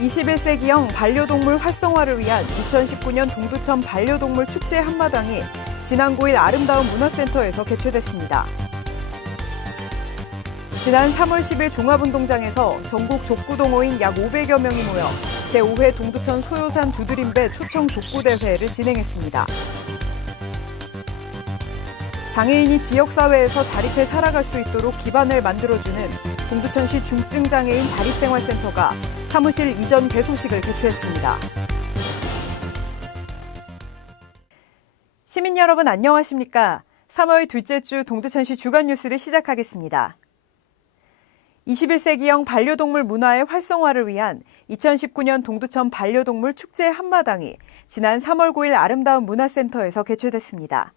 21세기형 반려동물 활성화를 위한 2019년 동두천 반려동물 축제 한마당이 지난 9일 아름다운 문화센터에서 개최됐습니다. 지난 3월 10일 종합운동장에서 전국 족구동호인 약 500여 명이 모여 제5회 동두천 소요산 두드림배 초청 족구대회를 진행했습니다. 장애인이 지역사회에서 자립해 살아갈 수 있도록 기반을 만들어주는 동두천시 중증장애인 자립생활센터가 사무실 이전 개소식을 개최했습니다. 시민 여러분 안녕하십니까? 3월 둘째 주 동두천시 주간 뉴스를 시작하겠습니다. 21세기형 반려동물 문화의 활성화를 위한 2019년 동두천 반려동물 축제 한마당이 지난 3월 9일 아름다운 문화센터에서 개최됐습니다.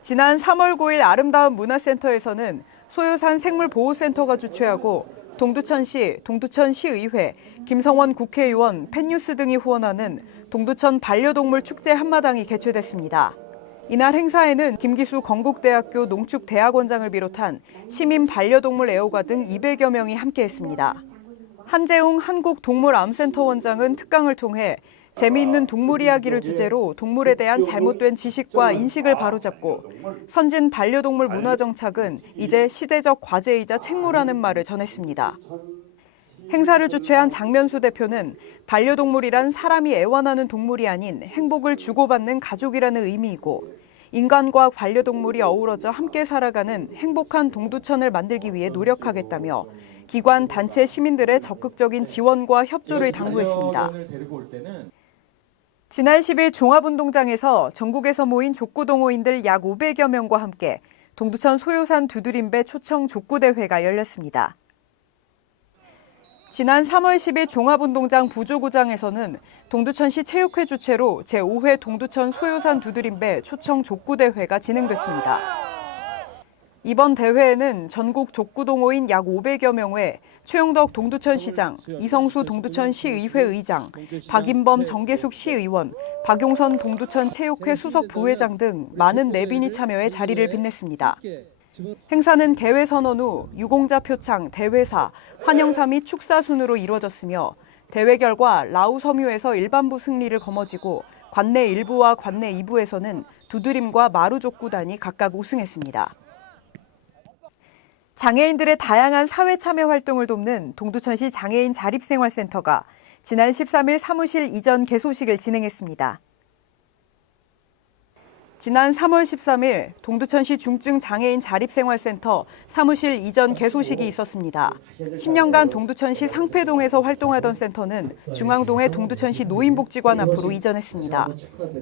지난 3월 9일 아름다운 문화센터에서는 소요산 생물보호센터가 주최하고 동두천시, 동두천시의회, 김성원 국회의원, 팬뉴스 등이 후원하는 동두천 반려동물 축제 한마당이 개최됐습니다. 이날 행사에는 김기수 건국대학교 농축대학원장을 비롯한 시민 반려동물 애호가 등 200여 명이 함께했습니다. 한재웅 한국동물암센터 원장은 특강을 통해 재미있는 동물 이야기를 주제로 동물에 대한 잘못된 지식과 인식을 바로잡고 선진 반려동물 문화 정착은 이제 시대적 과제이자 책무라는 말을 전했습니다. 행사를 주최한 장면수 대표는 반려동물이란 사람이 애완하는 동물이 아닌 행복을 주고받는 가족이라는 의미이고 인간과 반려동물이 어우러져 함께 살아가는 행복한 동두천을 만들기 위해 노력하겠다며 기관, 단체, 시민들의 적극적인 지원과 협조를 당부했습니다. 지난 10일 종합운동장에서 전국에서 모인 족구동호인들 약 500여 명과 함께 동두천 소요산 두드림배 초청 족구대회가 열렸습니다. 지난 3월 10일 종합운동장 보조구장에서는 동두천시 체육회 주최로 제5회 동두천 소요산 두드림배 초청 족구대회가 진행됐습니다. 이번 대회에는 전국 족구동호인 약 500여 명 외 최용덕 동두천시장, 이성수 동두천시의회 의장, 박인범 정계숙 시의원, 박용선 동두천체육회 수석 부회장 등 많은 내빈이 참여해 자리를 빛냈습니다. 행사는 대회 선언 후 유공자 표창, 대회사, 환영사 및 축사 순으로 이루어졌으며 대회 결과 라우 섬유에서 일반부 승리를 거머쥐고 관내 1부와 관내 2부에서는 두드림과 마루족구단이 각각 우승했습니다. 장애인들의 다양한 사회 참여 활동을 돕는 동두천시 장애인 자립생활센터가 지난 13일 사무실 이전 개소식을 진행했습니다. 지난 3월 13일 동두천시 중증장애인 자립생활센터 사무실 이전 개소식이 있었습니다. 10년간 동두천시 상패동에서 활동하던 센터는 중앙동의 동두천시 노인복지관 앞으로 이전했습니다.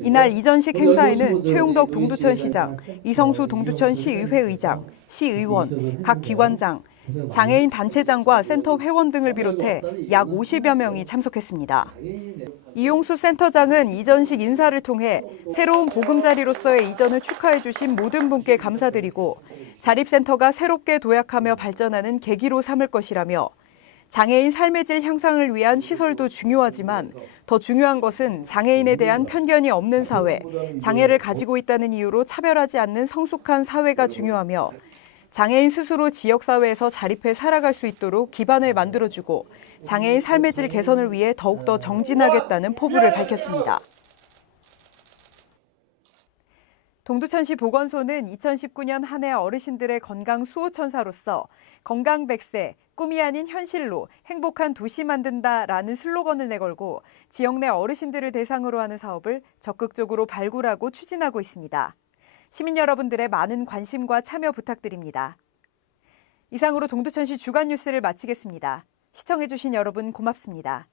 이날 이전식 행사에는 최용덕 동두천시장, 이성수 동두천시의회 의장, 시의원, 각 기관장, 장애인 단체장과 센터 회원 등을 비롯해 약 50여 명이 참석했습니다. 이용수 센터장은 이전식 인사를 통해 새로운 보금자리로서의 이전을 축하해 주신 모든 분께 감사드리고 자립센터가 새롭게 도약하며 발전하는 계기로 삼을 것이라며 장애인 삶의 질 향상을 위한 시설도 중요하지만 더 중요한 것은 장애인에 대한 편견이 없는 사회, 장애를 가지고 있다는 이유로 차별하지 않는 성숙한 사회가 중요하며 장애인 스스로 지역사회에서 자립해 살아갈 수 있도록 기반을 만들어주고 장애인 삶의 질 개선을 위해 더욱더 정진하겠다는 포부를 밝혔습니다. 동두천시 보건소는 2019년 한 해 어르신들의 건강 수호천사로서 건강 100세, 꿈이 아닌 현실로 행복한 도시 만든다라는 슬로건을 내걸고 지역 내 어르신들을 대상으로 하는 사업을 적극적으로 발굴하고 추진하고 있습니다. 시민 여러분들의 많은 관심과 참여 부탁드립니다. 이상으로 동두천시 주간 뉴스를 마치겠습니다. 시청해주신 여러분 고맙습니다.